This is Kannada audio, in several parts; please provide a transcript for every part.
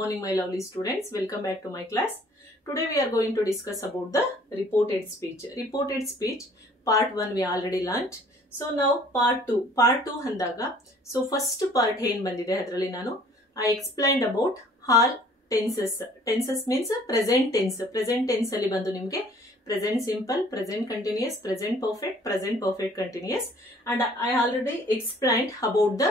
morning, my lovely students. Welcome back to my class. Today we are going to discuss about the reported speech. Reported speech, part 1 we already learnt. So now part 2. Part 2 handaga. So first part ಏನು ಬಂದಿದೆ ಅದರಲ್ಲಿ ನಾನು I explained about all tenses. Tenses means present tense. Present tense ಅಲ್ಲಿ ಬಂದು ನಿಮಗೆ present simple, present continuous, present perfect continuous. And I already explained about the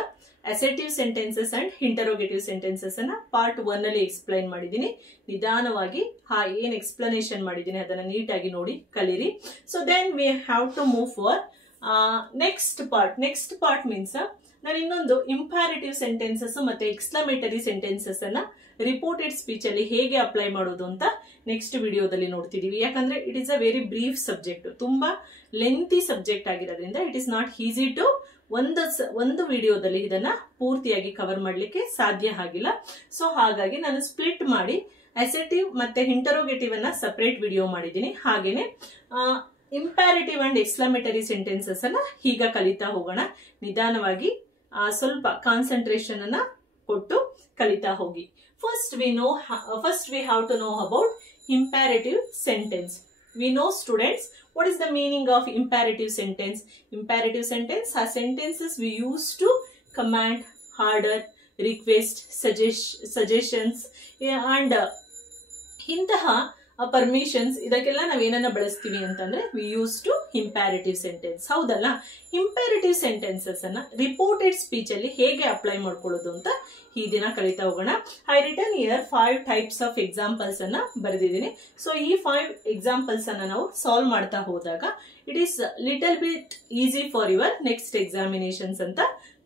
assertive sentences and interrogative sentences ಅನ್ನ part 1 ಅಲ್ಲಿ explain ಮಾಡಿದೀನಿ. ನಿಧಾನವಾಗಿ ಏನು explanation ಮಾಡಿದೀನಿ ಅದನ್ನ ನೀಟಾಗಿ ನೋಡಿ ಕಲಿರಿ. So then we have to move for next part. Next part means ನಾನು ಇನ್ನೊಂದು ಇಂಪ್ಯಾರೇಟಿವ್ ಸೆಂಟೆನ್ಸಸ್ ಮತ್ತೆ ಎಕ್ಸ್ಕ್ಲಮೇಟರಿ ಸೆಂಟೆನ್ಸಸ್ ಅನ್ನ ರಿಪೋರ್ಟೆಡ್ ಸ್ಪೀಚ್ ಅಲ್ಲಿ ಹೇಗೆ ಅಪ್ಲೈ ಮಾಡೋದು ಅಂತ ನೆಕ್ಸ್ಟ್ ವಿಡಿಯೋದಲ್ಲಿ ನೋಡ್ತಿದೀವಿ. ಯಾಕಂದ್ರೆ it is a very brief subject, ತುಂಬಾ ಲೆಂತಿ ಸಬ್ಜೆಕ್ಟ್ ಆಗಿರೋದ್ರಿಂದ it is not easy to ಒಂದು ವಿಡಿಯೋದಲ್ಲಿ ಇದನ್ನ ಪೂರ್ತಿಯಾಗಿ ಕವರ್ ಮಾಡ್ಲಿಕ್ಕೆ ಸಾಧ್ಯ ಆಗಿಲ್ಲ. ಸೊ ಹಾಗಾಗಿ ನಾನು ಸ್ಪ್ಲಿಟ್ ಮಾಡಿ ಅಸರ್ಟಿವ್ ಮತ್ತೆ ಇಂಟರೋಗೇಟಿವ್ ಅನ್ನ ಸಪರೇಟ್ ವಿಡಿಯೋ ಮಾಡಿದ್ದೀನಿ. ಹಾಗೇನೆ ಇಂಪ್ಯಾರೇಟಿವ್ ಅಂಡ್ ಎಕ್ಸ್ಕ್ಲಮೇಟರಿ ಸೆಂಟೆನ್ಸಸ್ ಅನ್ನ ಈಗ ಕಲಿತಾ ಹೋಗೋಣ. ನಿಧಾನವಾಗಿ ಸ್ವಲ್ಪ ಕಾನ್ಸಂಟ್ರೇಷನ್ ಅನ್ನ ಕೊಟ್ಟು ಕಲಿತಾ ಹೋಗಿ. First we have to know about imperative sentence. We know, students, what is the meaning of imperative sentence? Imperative sentence are sentences we use to command, order, request, suggestions and ಇಂತಹ ಪರ್ಮಿಷನ್ಸ್ ಇದಕ್ಕೆಲ್ಲ ನಾವೇನನ್ನ ಬಳಸ್ತೀವಿ ಅಂತಂದ್ರೆ ವಿ ಯೂಸ್ ಟು ಇಂಪ್ಯಾರೇಟಿವ್ ಸೆಂಟೆನ್ಸ್. ಹೌದಲ್ಲ? ಇಂಪ್ಯಾರೇಟಿವ್ ಸೆಂಟೆನ್ಸಸ್ ಅನ್ನ ರಿಪೋರ್ಟೆಡ್ ಸ್ಪೀಚ್ ಅಲ್ಲಿ ಹೇಗೆ ಅಪ್ಲೈ ಮಾಡ್ಕೊಳ್ಳೋದು ಅಂತ ಈ ದಿನ ಕಲಿತಾ ಹೋಗೋಣ. I return here 5 types of examples ಅನ್ನ ಬರೆದಿದ್ದೀನಿ. ಸೊ ಈ 5 ಎಕ್ಸಾಂಪಲ್ಸ್ ಅನ್ನ ನಾವು ಸಾಲ್ವ್ ಮಾಡ್ತಾ ಹೋದಾಗ it is little bit easy for your next examinations ಅಂತ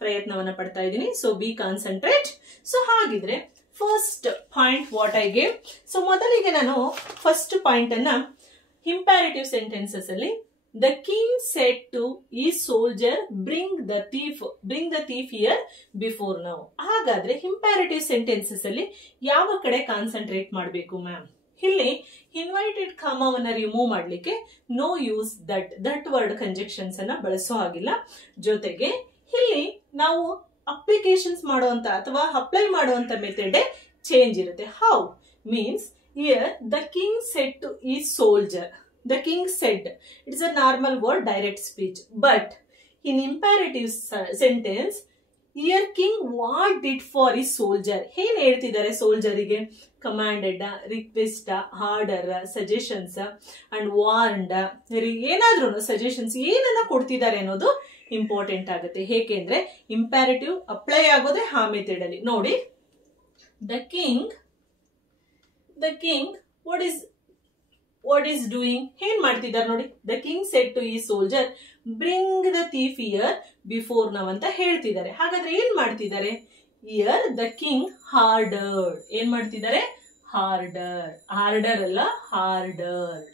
ಪ್ರಯತ್ನವನ್ನ ಪಡ್ತಾ ಇದ್ದೀನಿ. So B concentrate. ಸೊ ಹಾಗಿದ್ರೆ first point what I gave. So ಮೊದಲಿಗೆ ನಾನು ಫಸ್ಟ್ ಪಾಯಿಂಟ್ ಅನ್ನ ಇಂಪ್ಯಾರೇಟಿವ್ ಸೆಂಟೆನ್ಸಸ್ ಅಲ್ಲಿ ದ ಕಿಂಗ್ ಸೆಡ್ ಟು ಈ soldier bring the thief here before now. ಹಾಗಾದ್ರೆ ಇಂಪ್ಯಾರೇಟಿವ್ ಸೆಂಟೆನ್ಸಸ್ ಅಲ್ಲಿ ಯಾವ ಕಡೆ ಕಾನ್ಸಂಟ್ರೇಟ್ ಮಾಡಬೇಕು ಮ್ಯಾಮ್? ಇಲ್ಲಿ ಇನ್ವೈಟೆಡ್ ಕಾಮವನ್ನ ರಿಮೂವ್ ಮಾಡ್ಲಿಕ್ಕೆ ನೋ ಯೂಸ್ ದಟ್ ವರ್ಡ್ ಕಂಜಕ್ಷನ್ಸ್ ಅನ್ನ ಬಳಸೋ ಹಾಗಿಲ್ಲ. ಜೊತೆಗೆ ಇಲ್ಲಿ ನಾವು ಅಪ್ಲಿಕೇಶನ್ಸ್ ಮಾಡುವಂತ ಅಥವಾ ಅಪ್ಲೈ ಮಾಡುವಂತ ಮೆಥಡ್ ಚೇಂಜ್ ಇರುತ್ತೆ. How means here the king said to ಈ soldier. The king said. It's a normal word, direct speech. But in imperative sentence, here king what did for his soldier? ಏನು ಹೇಳ್ತಿದ್ದಾರೆ ಸೋಲ್ಜರಿಗೆ? Commanded, request, order, suggestions and warned, ಏನಾದ್ರೂ ಸಜೆಷನ್ಸ್ ಏನನ್ನ ಕೊಡ್ತಿದ್ದಾರೆ ಅನ್ನೋದು ಇಂಪಾರ್ಟೆಂಟ್ ಆಗುತ್ತೆ. ಹೇಗೆಂದ್ರೆ ಇಂಪ್ಯಾರೇಟಿವ್ ಅಪ್ಲೈ ಆಗೋದೇ ಆ ಮೆಥಡ್ ಅಲ್ಲಿ. ನೋಡಿ, the king what is doing? ಏನ್ ಮಾಡ್ತಿದ್ದಾರೆ ನೋಡಿ. ದ ಕಿಂಗ್ ಸೆಡ್ ಟು ಈ soldier bring the thief here before now ಅಂತ ಹೇಳ್ತಿದ್ದಾರೆ. ಹಾಗಾದ್ರೆ ಏನ್ ಮಾಡ್ತಿದ್ದಾರೆ? Here the king ordered. ಏನ್ ಮಾಡ್ತಿದ್ದಾರೆ? ಆರ್ಡರ್ ಅಲ್ಲ, ಹಾರ್ಡರ್ಡ್.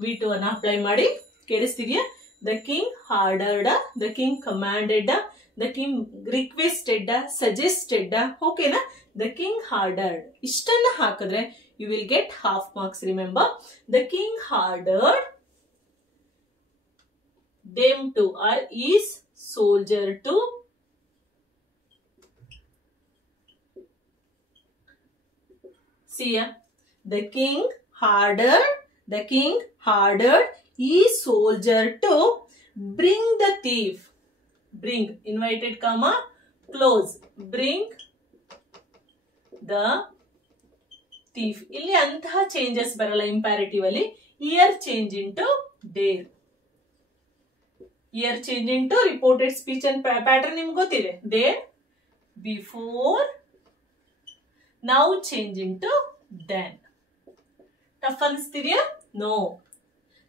V2 ಅನ್ನ ಅಪ್ಲೈ ಮಾಡಿ. ಕೇಳಿಸ್ತಿದ್ಯಾ? The king ordered, the king commanded, the king requested, suggested. ಓಕೆನಾ? ದ ಕಿಂಗ್ ಹಾರ್ಡರ್ಡ್ ಇಷ್ಟನ್ನ ಹಾಕಿದ್ರೆ you will get half marks. Remember, the king ordered them to or is soldier to see ya. The king ordered is soldier to bring the thief. Bring, inverted comma, close. Bring the thief. ಇಲ್ಲಿ ಅಂತಹ ಚೇಂಜಸ್ ಬರಲ್ಲ ಇಂಪ್ಯಾರೇಟಿವ್ ಅಲ್ಲಿ. Here change into there. Here change into reported speech and pattern ನಿಮ್ಗೆ ಗೊತ್ತಿದೆ. There, before, now change into then. Tough ಅನಿಸ್ತಿದ್ಯಾ? ನೋ.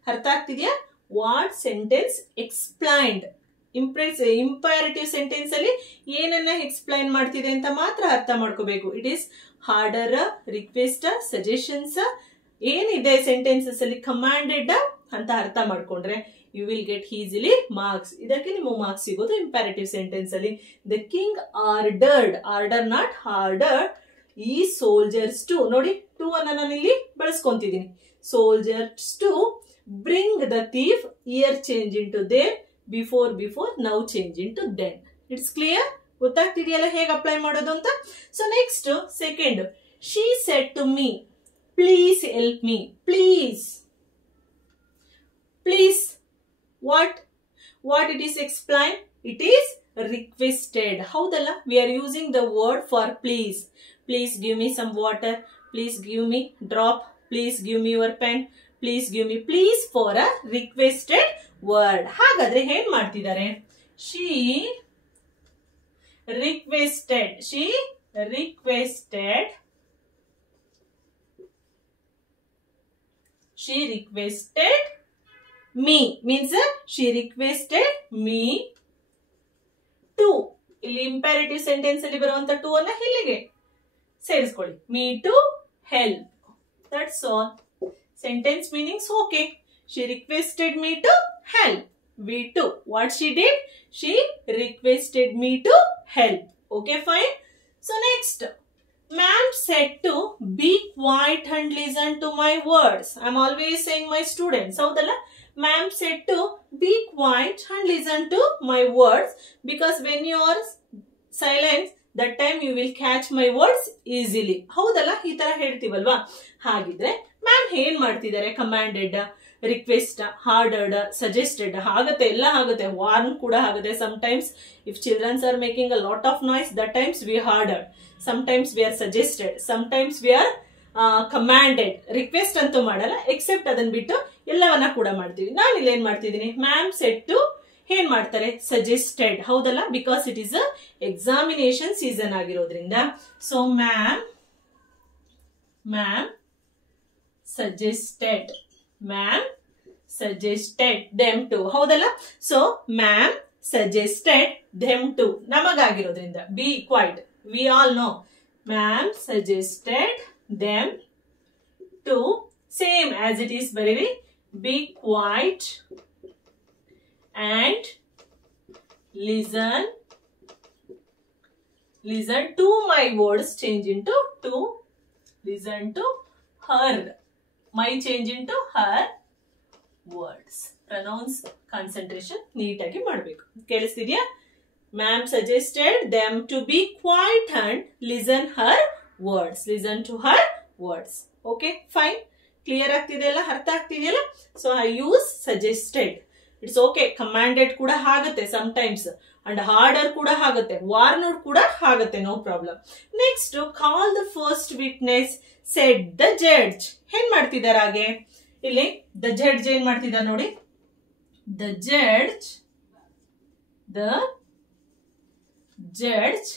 ಅರ್ಥ ಆಗ್ತಿದ್ಯಾ? What sentence explained. Imperative sentence ಅಲ್ಲಿ ಏನನ್ನ ಎಕ್ಸ್ಪ್ಲೈನ್ ಮಾಡ್ತಿದೆ ಅಂತ ಮಾತ್ರ ಅರ್ಥ ಮಾಡ್ಕೋಬೇಕು. It is order, request, suggestions ಏನಿದೆ ಸೆಂಟೆನ್ಸಸ್ ಅಲ್ಲಿ, ಕಮಾಂಡೆಡ್ ಅಂತ ಅರ್ಥ ಮಾಡ್ಕೊಂಡ್ರೆ you will get easily marks. ಇದಕ್ಕೆ ನಿಮಗೆ ಮಾರ್ಕ್ಸ್ ಸಿಗೋದು ಇಂಪ್ಯಾರೇಟಿವ್ ಸೆಂಟೆನ್ಸ್ ಅಲ್ಲಿ. The king order not order ಈ ಸೋಲ್ಜರ್ಸ್ ಟು. ನೋಡಿ, ಟು ಅನ್ನ ನಾನು ಇಲ್ಲಿ ಬಳಸ್ಕೊಂತಿದ್ದೀನಿ. Soldiers to bring the thief. Here change into there. Before, now change into then. It's clear? ಗೊತ್ತಾಗ್ತಿದೆಯಲ್ಲ ಹೇಗೆ ಅಪ್ಲೈ ಮಾಡೋದು ಅಂತ. So next second She said to me, please help me. Please. Please. What it is explained? It is requested. Howdalla? We are using the word for please. Please give me some water. Please give me drop. Please give me your pen. Please give me. Please for a requested word. ಹಾಗಾದ್ರೆ ಏನ್ ಮಾಡ್ತಿದ್ದಾರೆ? She requested. She requested. She requested me. Means she requested me to. ಇಲ್ಲಿ ಇಂಪೇರೇಟಿವ್ ಸೆಂಟೆನ್ಸ್ ಅಲ್ಲಿ ಬರುವಂತ ಟು ಅನ್ನ ಇಲ್ಲಿಗೆ ಸೇರಿಸ್ಕೊಳ್ಳಿ. Me to help. That's all. Sentence meanings okay. She requested me to help. We too. What she did? She requested me to help. Okay, fine. So next, ma'am said to be quiet and listen to my words. I'm always saying my students. Howdalla? Ma'am said to be quiet and listen to my words, because when you are silent, that time you will catch my words easily. ಹೌದಲ್ಲ? ಈ ತರ ಹೇಳ್ತೀವಲ್ವಾ? ಹಾಗಿದ್ರೆ ಮ್ಯಾಮ್ ಏನ್ ಮಾಡ್ತಿದ್ದಾರೆ? ಕಮಾಂಡೆಡ್, ರಿಕ್ವೆಸ್ಟ್, ಆರ್ಡರ್ಡ್, ಸಜೆಸ್ಟೆಡ್ ಆಗುತ್ತೆ, ಎಲ್ಲ ಆಗುತ್ತೆ. ವಾರ್ನ್ ಕೂಡ ಆಗುತ್ತೆ. Sometimes if childrens are making a lot of noise, that times we ordered, sometimes we are suggested, sometimes we are commanded. Request ಅಂತೂ ಮಾಡಲ್ಲ, ಎಕ್ಸೆಪ್ಟ್ ಅದನ್ನ ಬಿಟ್ಟು ಎಲ್ಲವನ್ನ ಕೂಡ ಮಾಡ್ತೀವಿ. ನಾನು ಇಲ್ಲಿ ಏನ್ ಮಾಡ್ತಿದ್ದೀನಿ? ಮ್ಯಾಮ್ ಸೆಟ್ ಟು ಏನ್ ಮಾಡ್ತಾರೆ? ಸಜೆಸ್ಟೆಡ್. ಹೌದಲ್ಲ? Because it is examination season ಆಗಿರೋದ್ರಿಂದ. So ma'am suggested. Ma'am suggested them to. ಹೌದಲ್ಲ? So ma'am suggested them to ನಮಗಾಗಿರೋದ್ರಿಂದ. Be quiet. We all know. Ma'am suggested them to, same as it is very, be quiet and listen to my words. Change into to, listen to her. My change into her words. Pronounce concentration neatagi ಮಾಡಬೇಕು. ಕೇಳಿಸ್ತಿದ್ಯಾ? Ma'am suggested them to be quiet and listen her words. Listen to her words. Okay, fine. Clear ಆಗ್ತಿದೆಯಲ್ಲ? ಅರ್ಥ ಆಗ್ತಿದೆಯಲ್ಲ? So I use suggested. It's okay. Commanded ಕೂಡ ಆಗುತ್ತೆ sometimes. And harder ಕೂಡ ಆಗುತ್ತೆ. Warned ಕೂಡ ಆಗುತ್ತೆ. No problem. Next, call the first witness, said the judge. ಏನ್ ಮಾಡ್ತಿದ್ದಾರೆ ಹಾಗೆ? ಇಲ್ಲಿ the judge ಏನ್ ಮಾಡ್ತಿದ್ದಾರೆ ನೋಡಿ? The judge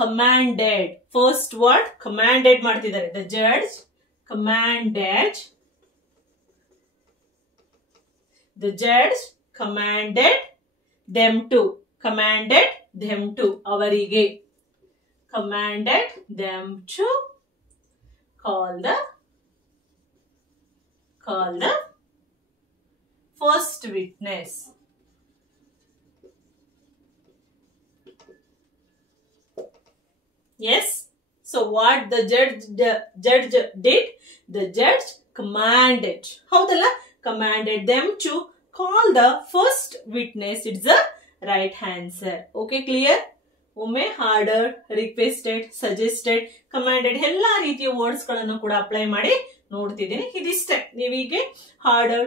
commanded. First word commanded ಮಾಡ್ತಿದ್ದಾರೆ. The judge commanded. The judge commanded them to. Commanded them to. ಅವರಿಗೆ. Commanded them to call the first witness. Yes. So what the judge did? The judge commanded. Howdalla? Commanded them to call the first witness. It's the right answer. Okay, clear? ಒಮ್ಮೆ ಆರ್ಡರ್, ರಿಕ್ವೆಸ್ಟೆಡ್, ಸಜೆಸ್ಟೆಡ್, ಕಮಾಂಡೆಡ್ ಎಲ್ಲಾ ರೀತಿಯ ವರ್ಡ್ಸ್ ಗಳನ್ನು ಕೂಡ ಅಪ್ಲೈ ಮಾಡಿ ನೋಡ್ತಿದ್ದೀನಿ. ಇದಿಷ್ಟೇ. ನೀವೀಗೆ ಆರ್ಡರ್,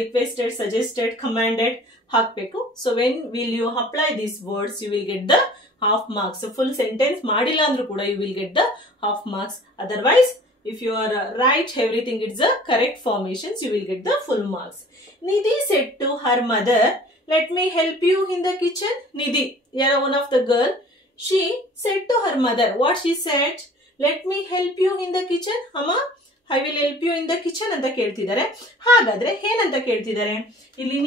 ರಿಕ್ವೆಸ್ಟೆಡ್, ಸಜೆಸ್ಟೆಡ್, ಕಮಾಂಡೆಡ್ ಹಾಕ್ಬೇಕು. So when will you apply these words, you will get the half marks. So full sentence ಮಾಡಿಲ್ಲ ಅಂದ್ರೂ ಕೂಡ you will get the half marks. Otherwise, if you are right everything, it's the correct formations, you will get the full marks. Nidhi said to her mother, let me help you in the kitchen. Nidhi, one of the girl, she said to her mother, what she said? Let me help you in the kitchen. Amma, I will help you in the kitchen ಅಂತ ಕೇಳ್ತಿದ್ದಾರೆ. ಹಾಗಾದ್ರೆ ಏನಂತ ಕೇಳ್ತಿದ್ದಾರೆ? ಇಲ್ಲಿ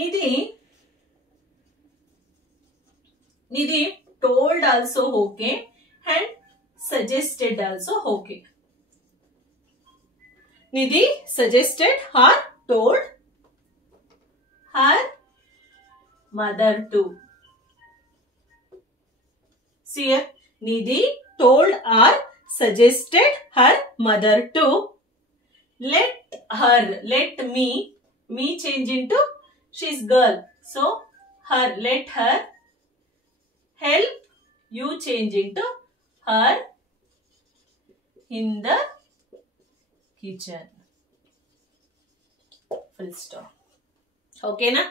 ನಿಧಿ told also okay and suggested also okay. Nidhi suggested or told her mother to. See here, Nidhi told or suggested her mother to let me change into she's girl. So her, let her help you change into her in the kitchen. Full stop. Okay na?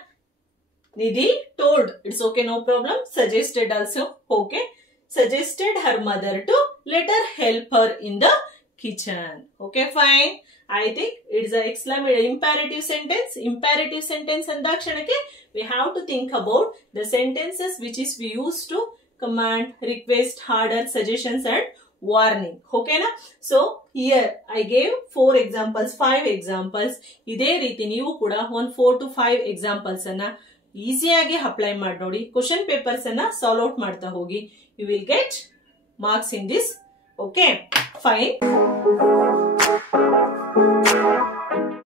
Nidhi told, it's okay, no problem. Suggested also, okay. Suggested her mother to let her help her in the kitchen. Okay, fine. I think it is an imperative sentence. Imperative sentence andakshanake we have to think about the sentences which is we use to command, request, order, suggestions and warning. Okay na? So here I gave 4 examples, 5 examples. Ide ರೀತಿ ನೀವು ಕೂಡ ಒಂದು 4 to 5 examples ಅನ್ನ ಈಸಿಯಾಗಿ ಅಪ್ಲೈ ಮಾಡಿ ನೋಡಿ. ಕ್ವೆಶ್ಚನ್ ಪೇಪರ್ಸ್ ಅನ್ನ ಸಾಲ್ವ್ ಔಟ್ ಮಾಡ್ತಾ ಹೋಗಿ. You will get marks in this. Okay, fine.